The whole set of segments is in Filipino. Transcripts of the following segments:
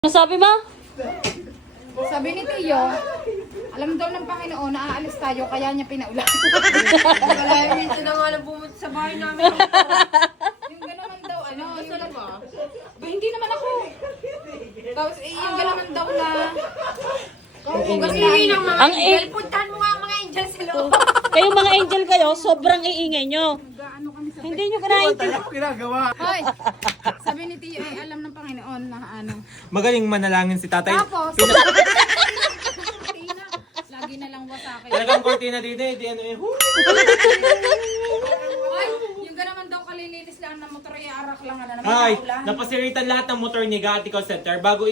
Ano sabi mo? Sabi ni Tio, alam daw ng Panginoon na aalis tayo, kaya niya pinaulan. Wala, minsan na nga lang pumunta sa bahay namin. Yung gano'n daw, ano, yung ba? Hindi naman ako. Tapos, yung gano'n daw na, Kasi ng mga Ang angel, puntahan mo nga ang mga angel sa loob. Kayong mga angel kayo, sobrang iingay nyo. Hindi nyo kanaintindihan. Hoy, sabi ni Tio, ay alam ng Panginoon na ano. Magaling manalangin si tatay. Tapos, Tina, lagi na lang wasake. Talagang kortina dito eh. Di ano eh. Hoy, yung gano'n daw kalilinis lang ng motor, iarak lang na naman Ay, ulan. napasiritan lahat ng motor ni Gati Call Center bago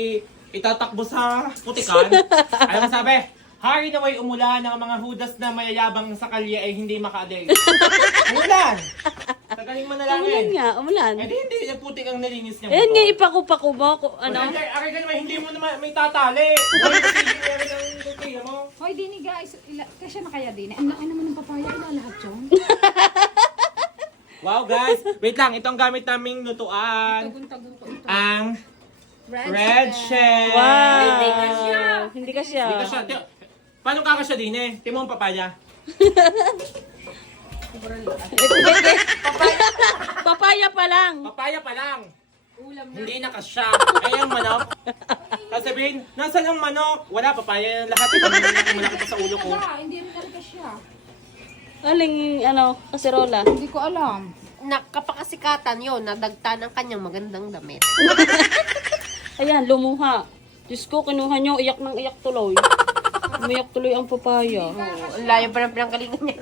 itatakbo sa putikan. Alam mo sabi? Hari na may umulan ng mga hudas na mayayabang sa kalye ay hindi makaadil. Umulan! Tagaling Umulan manalangin. nga, umulan. Eh di hindi, nagputik ang nalinis niya. Ayan nga, ipaku-paku mo. Ano? Aray ka naman, hindi mo naman may tatali. Hoy, kasi ng kaya mo. Hoy, Dini guys, kasya na kaya Dini? Ang laki naman ng papaya, ilalahat yun. Wow guys, wait lang, ito ang gamit naming lutuan. Tagun-tagun to ito. Ang red shell. Wow. Hindi ka siya. Hindi ka siya. Hindi ka siya. Paano kakasya din eh? Timo ang papaya. Papaya pa lang. Papaya pa lang. Hindi na kasya. Ay ang manok. Sasabihin, nasa lang manok? Wala, papaya yung lahat. Ito na malaki sa ulo ko. Wala, hindi rin talaga siya. Aling, ano, kaserola. Hindi ko alam. Nakapakasikatan yun, nadagta ng kanyang magandang damit. Ayan, lumuha. Diyos ko, kinuha nyo, iyak ng iyak tuloy. Umiyak tuloy ang papaya. Ang layo pa ng pinanggalingan niya.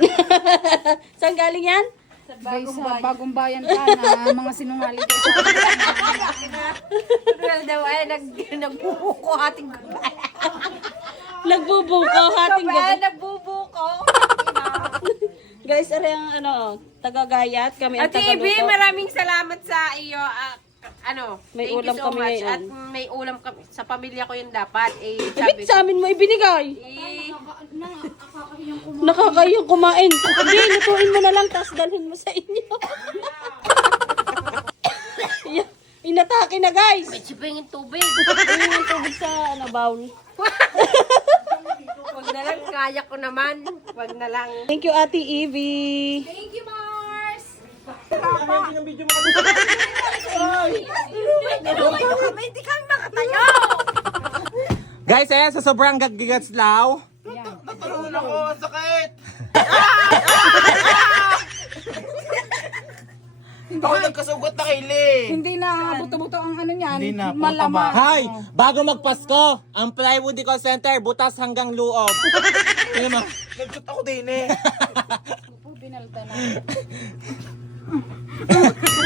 Saan galing yan? Guys, sa bagong bayan ka na mga sinungaling kayo. Well daw ay nagbubuko ating gabay. Nagbubuko, hating Gabay, gabi. nagbubuko. Guys, are ang ano, taga-gayat. Kami ang Ate Ibi, taga-luto. maraming salamat sa iyo. May thank ulam you so kami much. ngayon. At may ulam kami. Sa pamilya ko yun dapat. Ibig sa amin mo ibinigay. Eh, Nakakayong kumain. Hindi, lutuin mo na lang, tapos dalhin mo sa inyo. Inatake na, guys. may sipingin tubig. Ayun yung tubig sa bowl. Huwag na lang, kaya ko naman. Huwag na lang. Thank you, Ate Evie. Thank you, Mars! Hindi kang nakatayo. Guys, ayan, sa sobrang gagigatslaw. Yan. Natulungan ako, sakit! Ako nagkasugat na kili. Hindi na buto-buto ang ano niyan. Hindi na, malaman. Hi! Bago magpasko, ang Plywood Call Center, butas hanggang loob. Ano mo? Nagkut ako din eh. Binalta na.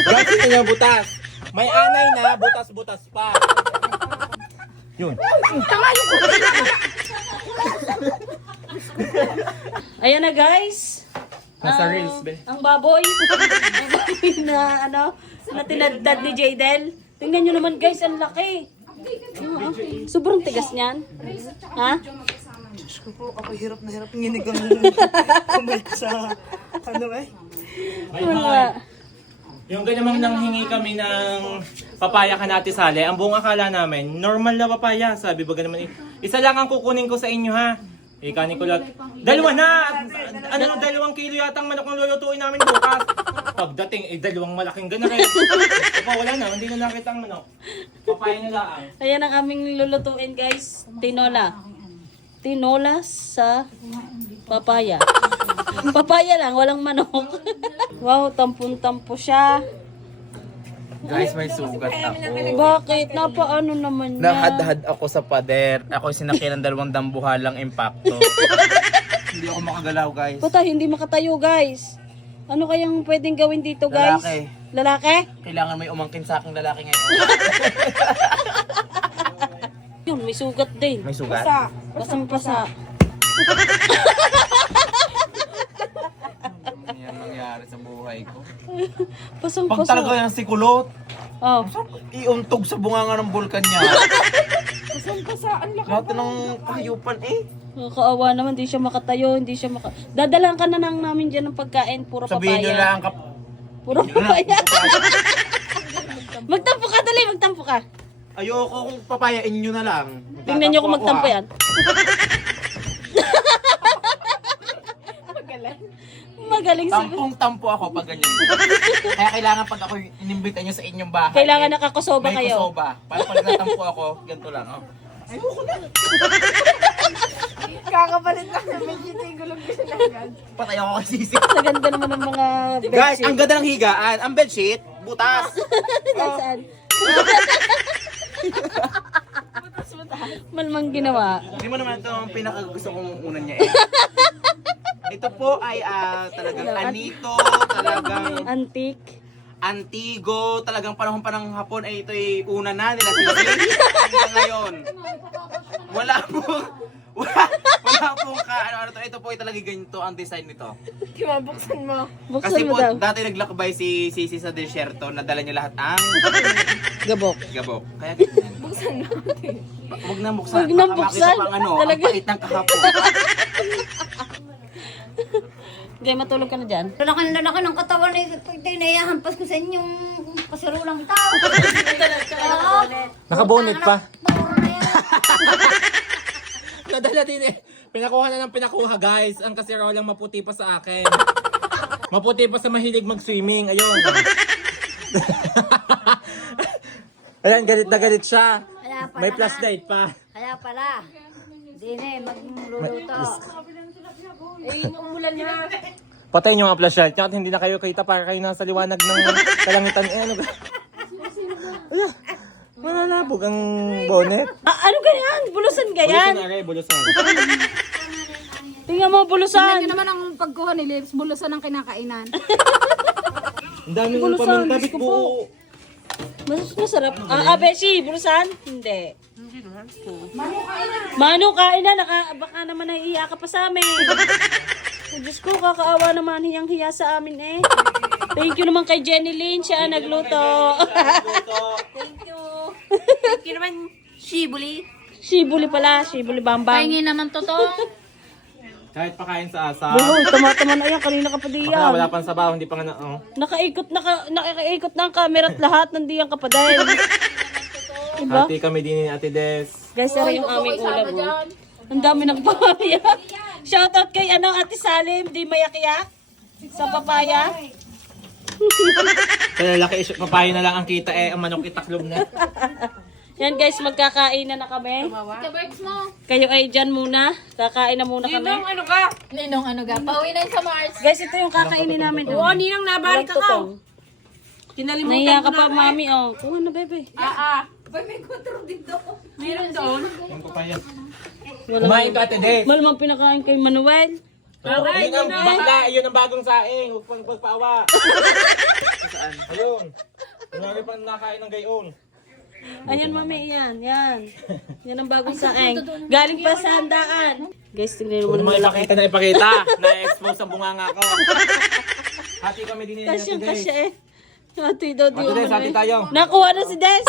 Guys, ito yung butas. May anay na, butas-butas pa. Yun. Ayan na, guys. Nasa reels, be. Ang baboy. Ang baboy na, ano, na tinadtad ni Jadel. Tingnan nyo naman, guys, ang laki. Sobrang tigas niyan. Ha? Diyos ko po, ako hirap na hirap nginig ang kumay sa ano eh. Wala. Yung ganyan nanghingi kami ng papaya ka natin sali, ang buong akala namin, normal na papaya. Sabi ba naman, isa lang ang kukunin ko sa inyo ha. Ikanin ko lahat. Dalawa na! Ano, 2 kilo yata ang manok ang lulutuin namin bukas. Pagdating, 2 malaking gana rin. Opa, wala na, hindi na nakita ang manok. Papaya na lang. Ayan ang aming lulutuin, guys. Tinola. Tinola sa papaya. Papaya lang, walang manok. Wow, tampon-tampo siya. Guys, may sugat ako. Bakit? Napaano naman niya? Nahadhad ako sa pader. Ako sinakyan ng 2 dambuhalang impacto. Hindi ako makagalaw, guys. Puta, hindi makatayo, guys. Ano kayang pwedeng gawin dito, guys? Lalaki. Lalaki? Kailangan may umangkin sa aking lalaki ngayon. Yun, may sugat din. May sugat? Pasang-pasa. Ano yan nangyari sa buhay ko? Pag Pasang-pasa. talaga yan si Kulot, Oh. iuntog sa bunganga ng bulkan niya. Pasang-pasaan lang. Lahat ng kahayupan eh. Kaawa naman, hindi siya makatayo, hindi siya Dadalan ka na lang namin dyan ng pagkain, puro Sabihin nyo papaya. lang Puro papaya. Magtampo ka, dali, magtampo ka. Ayoko kung papayain nyo na lang. Tingnan nyo kung Tatampo ako, magtampo ha? yan. Magaling si... Tampong-tampo ako pag ganyan. Kaya kailangan pag ako inimbita nyo sa inyong bahay. Kailangan nakakusoba may kayo. kusoba. Para pag natampo ako, ganito lang. Oh. Ayoko na. Kakapalit lang sa medyo tingulog ko sila agad. Patay ako kasi sisi. Ang ganda naman ng mga Guys, bedsheet. ang ganda ng higaan. Ang bedsheet, butas. Nasaan? Malmang ginawa. Hindi mo naman ito ang pinakagusto kong unan niya eh. Ito po ay talagang anito, talagang Antique. antigo, talagang panahon pa ng hapon ay ito ay una na nila sisi. Hanggang ngayon. Wala pong ano to. Ito po ay talagang ganito ang design nito. Buksan mo. Kasi Buksan mo po daw. dati naglakbay si Sisi sa desierto, nadala niya lahat ang Gabok. gabok. Kaya ganyan. Buksan mo. Huwag nang buksan. Huwag nang Baka buksan. makita pang ano, Talaga. ang pait ng kahapon. Okay, matulog ka na dyan. Lalaki ng katawan eh. Tinayahampas ko sa inyong kasirulang tao. Nakabonet pa. Puro na yan. Nadala din eh. Pinakuha na ng pinakuha guys. Ang kasirolang maputi pa sa akin. Maputi pa sa mahilig mag-swimming. Ayun. Ayan, galit na galit siya. Kaya pala. May flashlight pa. Kaya pala. Hindi na eh, magluluto. Patay niyo ang flashlight niya at hindi na kayo kita para kayo nasa liwanag ng kalangitan. Eh, ano ba? Ayan. Malalabog ang bonnet. Ano ganyan? Bulusan ka yan? Bulusan, Are. Bulusan. Tingnan mo, bulusan. Yun naman ang pagkuha ni Lips, bulusan ng kinakainan. Ang dami ng Bulusan, paminta. Diyos ko po. Masarap. Beshi, bulusan? Hindi. Manu, kain na. Baka naman naiiyak ka pa sa amin. Oh, Diyos ko, kakaawa naman hiyang-hiya sa amin eh. Thank you naman kay Jenny Lynn. Siya ang nagluto. Thank you naman, Shibuli. Shibuli pala. Shibuli bambang. Pahingi naman to. Kahit pakain sa asa. Bulo, tama-tama na yan. Kanina ka pa Wala, diyan. wala pang sabaw. Hindi pa nga na... Oh. Nakakaikot na ang camera at lahat. Nandiyan ka pa dahil. Diba? Hati kami din ni Ate Des. Guys, ito yung aming ulam. Oh. Ang dami ng papaya. Shoutout kay Ate Salim. Di mayak-yak. Sa papaya. Kaya laki papaya na lang ang kita eh. Ang manok itaklob na. Yan guys, magkakain na kami. Kaberks mo. Kayo ay dyan muna. Kakain na muna kami. ano ka? Ninong ano ka? Pauwi na yun sa Mars. Guys, ito yung kakainin namin. Oo, ninang nabalik ka ka. Nahiya ka pa, mami. Oh. Kuha na, bebe. Meron doon. Yung papaya. Wala. Kumain ka Ate Des. Malamang pinakain kay Manuel. Ayun ang bakla. Ayun ang bagong saing. Huwag pang pagpaawa. Saan? Ayun. Kunwari pang nakain ng gayon. Ayan, mami. Yan. Yan. Yan ang bagong saeng. Galing pa sa handaan. Guys, tingnan mo Kung naman may malaki. makita na ipakita. Na-expose ang bunganga ko. Hati kami din ni Ate Kasyang Des. kasya eh. Ate daw, di Ate Des, hati tayo. Nakuha na si Des.